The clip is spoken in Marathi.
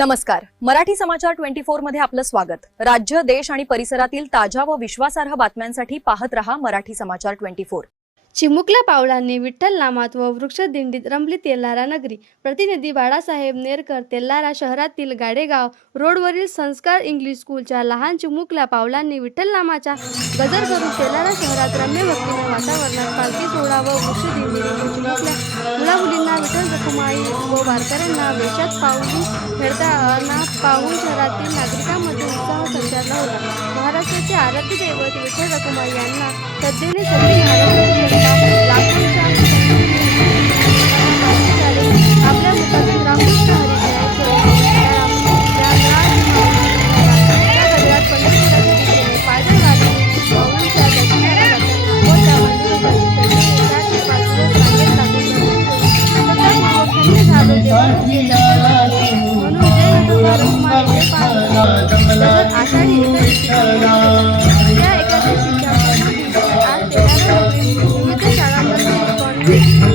नमस्कार. मराठी समाचार 24 मध्ये आपलं स्वागत. राज्य, देश आणि परिसरातील ताज्या व विश्वासार्ह बातम्यांसाठी पाहत रहा मराठी समाचार 24. चिमुकल्या पावलांनी विठ्ठल नामात व वृक्षदिंडीत रमली तेल्हारा नगरी. प्रतिनिधी बाळासाहेब नेरकर. तेल्हारा शहरातील गाडेगाव रोडवरील संस्कार इंग्लिश स्कूलच्या लहान चिमुकल्या पावलांनी विठ्ठल नामाचा गजर करून तेल्हारा शहरात रम्य भक्तिमय वातावरणात पालखी सोहळा व वृक्षदिंडीने चिमुकल्या मुलामुलींना विठ्ठल रखुमाई व वारकऱ्यांना वेशात पावली खेळताना पाहून शहरातील नागरिकांमध्ये उत्साह संचारला होता. महाराष्ट्राचे आराध्य दैवत विठ्ठल रखुमाई यांना श्रद्धेने सगळी महाराष्ट्राची आपल्या मुखातून रामकृष्ण हरी आषाढी एकादशीच्या विविध शाळांमध्ये